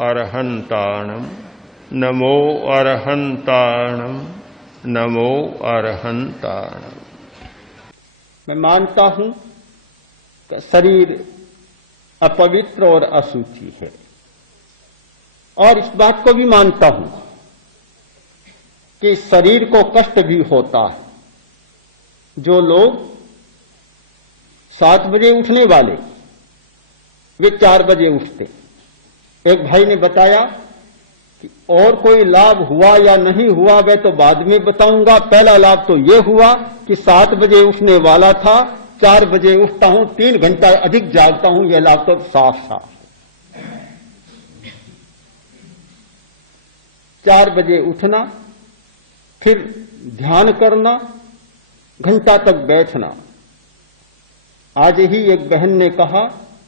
अरहंताणम नमो अरहंताणम नमो अरहंताणम। मैं मानता हूं कि शरीर अपवित्र और अशुचि है, और इस बात को भी मानता हूं कि शरीर को कष्ट भी होता है। जो लोग 7 बजे उठने वाले वे 4 बजे उठते। एक भाई ने बताया कि और कोई लाभ हुआ या नहीं हुआ वह तो बाद में बताऊंगा, पहला लाभ तो यह हुआ कि 7 बजे उठने वाला था, 4 बजे उठता हूं, 3 घंटा अधिक जागता हूं, यह लाभ तो साफ साफ। 4 बजे उठना, फिर ध्यान करना, घंटा तक बैठना। आज ही एक बहन ने कहा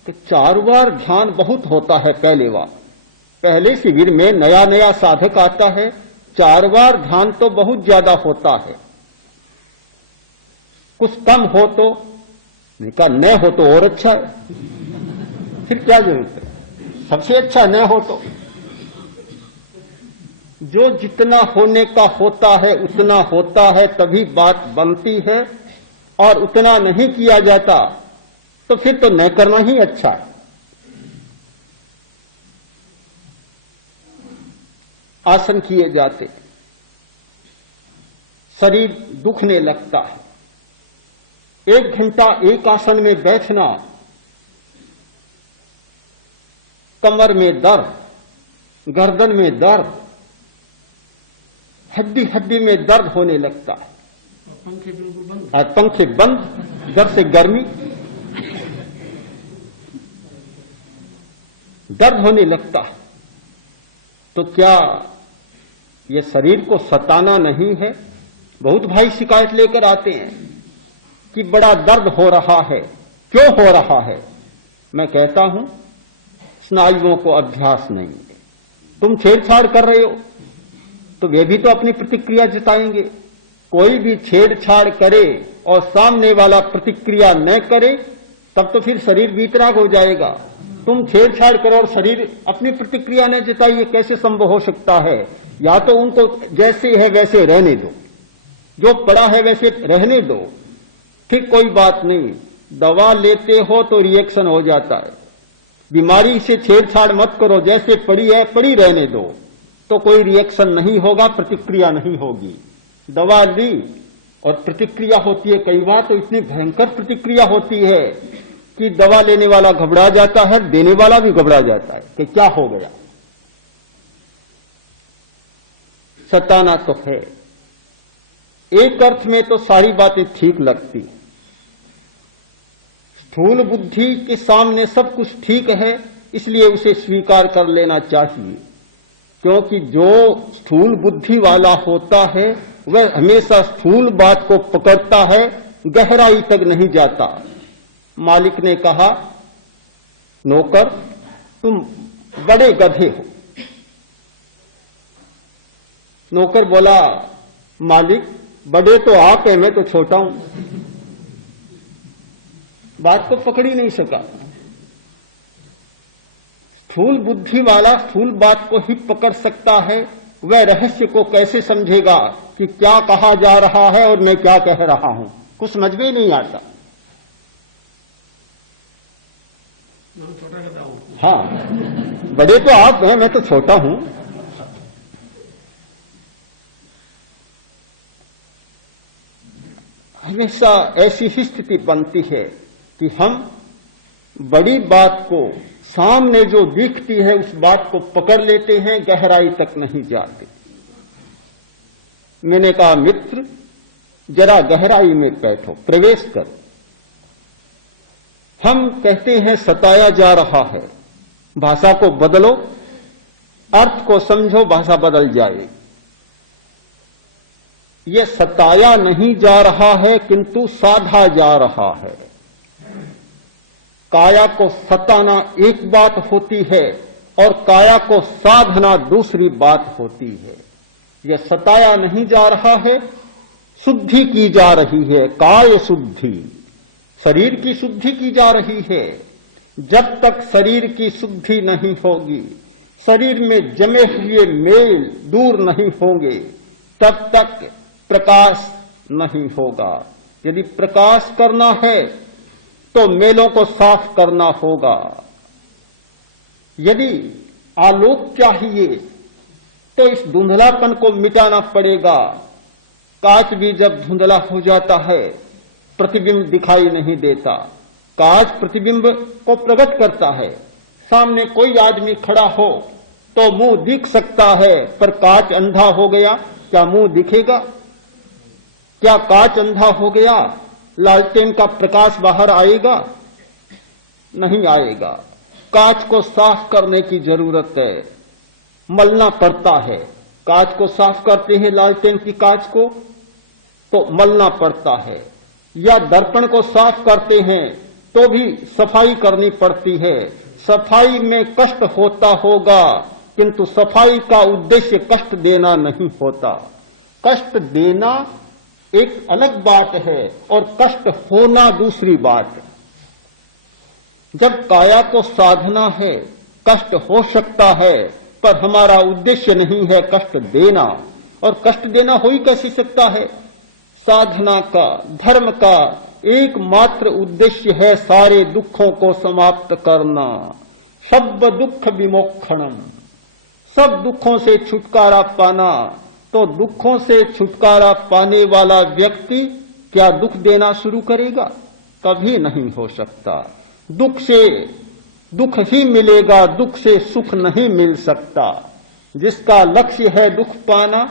कि 4 बार ध्यान बहुत होता है पहले शिविर में नया नया साधक आता है, 4 बार ध्यान तो बहुत ज्यादा होता है, कुछ कम हो तो कहा न हो तो और अच्छा है, फिर क्या जरूरत है, सबसे अच्छा न हो तो। जो जितना होने का होता है उतना होता है, तभी बात बनती है, और उतना नहीं किया जाता तो फिर तो न करना ही अच्छा है। आसन किए जाते, शरीर दुखने लगता है, 1 घंटा एक आसन में बैठना, कमर में दर्द, गर्दन में दर्द, हड्डी हड्डी में दर्द होने लगता है, पंखे बिल्कुल बंद, और पंखे बंद, डर से गर्मी, दर्द होने लगता है। तो क्या ये शरीर को सताना नहीं है? बहुत भाई शिकायत लेकर आते हैं कि बड़ा दर्द हो रहा है, क्यों हो रहा है? मैं कहता हूं स्नायुओं को अभ्यास नहीं है। तुम छेड़छाड़ कर रहे हो तो वे भी तो अपनी प्रतिक्रिया जताएंगे। कोई भी छेड़छाड़ करे और सामने वाला प्रतिक्रिया न करे तब तो फिर शरीर वीतराग हो जाएगा। तुम छेड़छाड़ करो और शरीर अपनी प्रतिक्रिया न जताइए, कैसे संभव हो सकता है? या तो उनको जैसे है वैसे रहने दो, जो पड़ा है वैसे रहने दो, ठीक कोई बात नहीं। दवा लेते हो तो रिएक्शन हो जाता है, बीमारी से छेड़छाड़ मत करो, जैसे पड़ी है पड़ी रहने दो, तो कोई रिएक्शन नहीं होगा, प्रतिक्रिया नहीं होगी। दवा ली और प्रतिक्रिया होती है, कई बार तो इतनी भयंकर प्रतिक्रिया होती है कि दवा लेने वाला घबरा जाता है, देने वाला भी घबरा जाता है कि क्या हो गया। सताना तो है, एक अर्थ में तो सारी बातें ठीक लगती हैं। स्थूल बुद्धि के सामने सब कुछ ठीक है, इसलिए उसे स्वीकार कर लेना चाहिए, क्योंकि जो स्थूल बुद्धि वाला होता है वह हमेशा स्थूल बात को पकड़ता है, गहराई तक नहीं जाता। मालिक ने कहा, नौकर तुम बड़े गधे हो। नौकर बोला, मालिक बड़े तो आप हैं, मैं तो छोटा हूं। बात को पकड़ ही नहीं सका। स्थूल बुद्धि वाला स्थूल बात को ही पकड़ सकता है, वह रहस्य को कैसे समझेगा कि क्या कहा जा रहा है और मैं क्या कह रहा हूं? कुछ समझ में नहीं आता। हाँ, बड़े तो आप हैं, मैं तो छोटा हूं। हमेशा ऐसी ही स्थिति बनती है कि हम बड़ी बात को, सामने जो दिखती है उस बात को पकड़ लेते हैं, गहराई तक नहीं जाते। मैंने कहा, मित्र जरा गहराई में बैठो, प्रवेश करो। हम कहते हैं सताया जा रहा है, भाषा को बदलो, अर्थ को समझो, भाषा बदल जाएगी। ये सताया नहीं जा रहा है किंतु साधा जा रहा है। काया को सताना एक बात होती है और काया को साधना दूसरी बात होती है। यह सताया नहीं जा रहा है, शुद्धि की जा रही है, काय शुद्धि, शरीर की शुद्धि की जा रही है। जब तक शरीर की शुद्धि नहीं होगी, शरीर में जमे हुए मेल दूर नहीं होंगे तब तक प्रकाश नहीं होगा। यदि प्रकाश करना है तो मेलों को साफ करना होगा। यदि आलोक चाहिए तो इस धुंधलापन को मिटाना पड़ेगा। कांच भी जब धुंधला हो जाता है प्रतिबिंब दिखाई नहीं देता। कांच प्रतिबिंब को प्रकट करता है। सामने कोई आदमी खड़ा हो तो मुंह दिख सकता है, पर कांच अंधा हो गया, क्या मुंह दिखेगा? क्या कांच अंधा हो गया, लालटेन का प्रकाश बाहर आएगा? नहीं आएगा। कांच को साफ करने की जरूरत है, मलना पड़ता है। कांच को साफ करते हैं, लालटेन की कांच को, तो मलना पड़ता है। या दर्पण को साफ करते हैं तो भी सफाई करनी पड़ती है। सफाई में कष्ट होता होगा, किंतु सफाई का उद्देश्य कष्ट देना नहीं होता। कष्ट देना एक अलग बात है और कष्ट होना दूसरी बात है। जब काया को साधना है, कष्ट हो सकता है, पर हमारा उद्देश्य नहीं है कष्ट देना। और कष्ट देना हो ही कैसे सकता है? साधना का, धर्म का एकमात्र उद्देश्य है सारे दुखों को समाप्त करना। सब दुख विमोक्षणम, सब दुखों से छुटकारा पाना। तो दुखों से छुटकारा पाने वाला व्यक्ति क्या दुख देना शुरू करेगा? कभी नहीं हो सकता। दुख से दुख ही मिलेगा, दुख से सुख नहीं मिल सकता। जिसका लक्ष्य है दुख पाना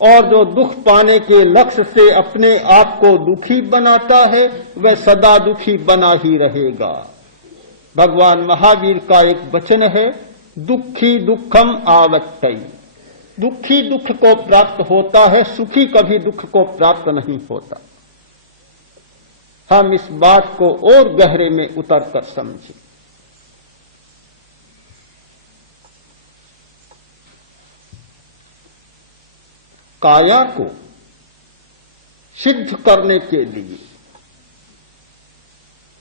और जो दुख पाने के लक्ष्य से अपने आप को दुखी बनाता है, वह सदा दुखी बना ही रहेगा। भगवान महावीर का एक वचन है, दुखी दुखम आवत्तई। दुखी दुख को प्राप्त होता है, सुखी कभी दुख को प्राप्त नहीं होता। हम इस बात को और गहरे में उतर कर समझें। काया को सिद्ध करने के लिए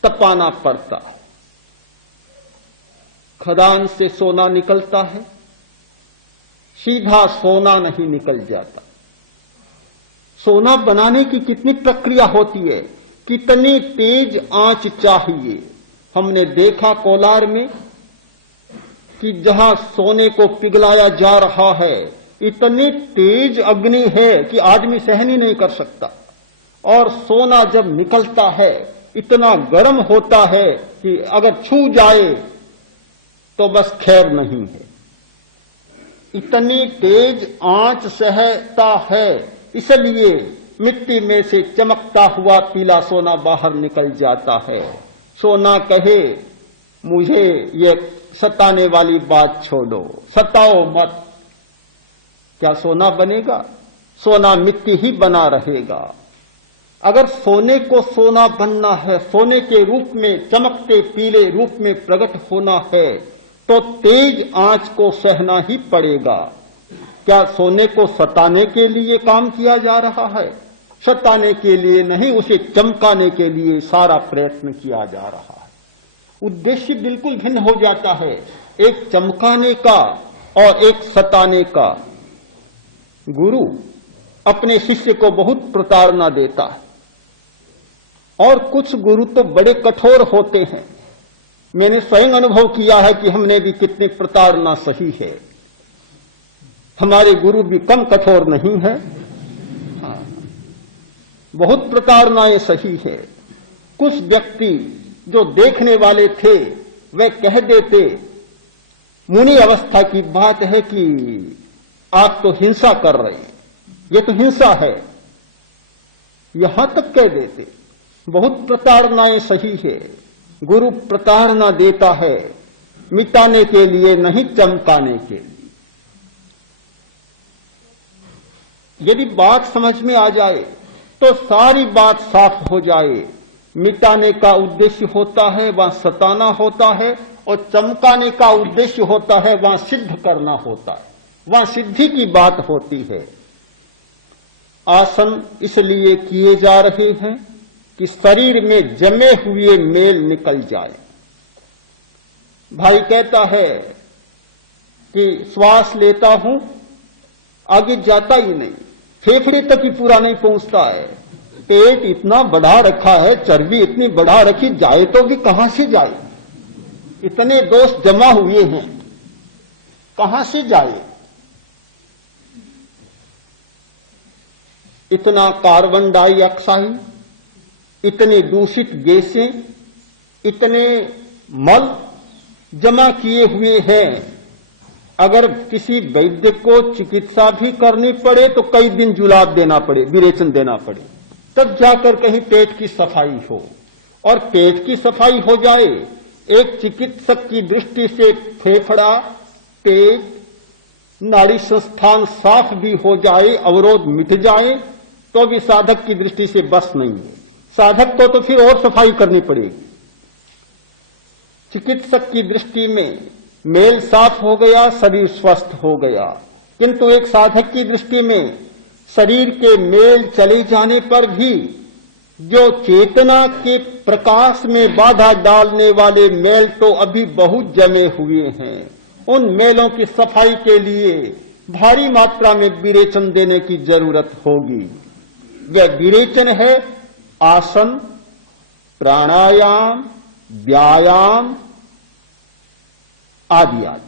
तपाना पड़ता है। खदान से सोना निकलता है, सीधा सोना नहीं निकल जाता। सोना बनाने की कितनी प्रक्रिया होती है, कितनी तेज आंच चाहिए। हमने देखा कोलार में कि जहां सोने को पिघलाया जा रहा है, इतनी तेज अग्नि है कि आदमी सहन ही नहीं कर सकता। और सोना जब निकलता है इतना गर्म होता है कि अगर छू जाए तो बस खैर नहीं है। इतनी तेज आंच सहता है, इसलिए मिट्टी में से चमकता हुआ पीला सोना बाहर निकल जाता है। सोना कहे, मुझे ये सताने वाली बात छोड़ो, सताओ मत। क्या सोना बनेगा? सोना मिट्टी ही बना रहेगा। अगर सोने को सोना बनना है, सोने के रूप में, चमकते पीले रूप में प्रकट होना है, तो तेज आंच को सहना ही पड़ेगा। क्या सोने को सताने के लिए काम किया जा रहा है? सताने के लिए नहीं, उसे चमकाने के लिए सारा प्रयत्न किया जा रहा है। उद्देश्य बिल्कुल भिन्न हो जाता है, एक चमकाने का और एक सताने का। गुरु अपने शिष्य को बहुत प्रताड़ना देता है, और कुछ गुरु तो बड़े कठोर होते हैं। मैंने स्वयं अनुभव किया है कि हमने भी कितनी प्रताड़ना सही है। हमारे गुरु भी कम कठोर नहीं है, बहुत प्रताड़नाएं सही है। कुछ व्यक्ति जो देखने वाले थे वे कह देते, मुनि अवस्था की बात है कि आप तो हिंसा कर रहे हैं, ये तो हिंसा है, यहां तक कह देते। बहुत प्रताड़नाएं सही है। गुरु प्रताड़ना देता है मिटाने के लिए, नहीं चमकाने के लिए। यदि बात समझ में आ जाए तो सारी बात साफ हो जाए। मिटाने का उद्देश्य होता है, वहां सताना होता है, और चमकाने का उद्देश्य होता है, वहां सिद्ध करना होता है, वहां सिद्धि की बात होती है। आसन इसलिए किए जा रहे हैं कि शरीर में जमे हुए मेल निकल जाए। भाई कहता है कि श्वास लेता हूं, आगे जाता ही नहीं, फेफड़े तक ही पूरा नहीं पहुंचता है। पेट इतना बढ़ा रखा है, चर्बी इतनी बढ़ा रखी, जाए तो भी कहां से जाए? इतने दोष जमा हुए हैं, कहां से जाए? इतना कार्बन डाइऑक्साइड, इतने दूषित गैसें, इतने मल जमा किए हुए हैं। अगर किसी वैद्य को चिकित्सा भी करनी पड़े तो कई दिन जुलाब देना पड़े, विरेचन देना पड़े, तब जाकर कहीं पेट की सफाई हो। और पेट की सफाई हो जाए, एक चिकित्सक की दृष्टि से फेफड़ा, पेट, नाड़ी संस्थान साफ भी हो जाए, अवरोध मिट जाए, तो भी साधक की दृष्टि से बस नहीं है। साधक को तो फिर और सफाई करनी पड़ेगी। चिकित्सक की दृष्टि में मेल साफ हो गया, शरीर स्वस्थ हो गया, किंतु एक साधक की दृष्टि में शरीर के मेल चले जाने पर भी जो चेतना के प्रकाश में बाधा डालने वाले मेल तो अभी बहुत जमे हुए हैं। उन मेलों की सफाई के लिए भारी मात्रा में विरेचन देने की जरूरत होगी। यह विरेचन है आसन, प्राणायाम, व्यायाम आदि आदि।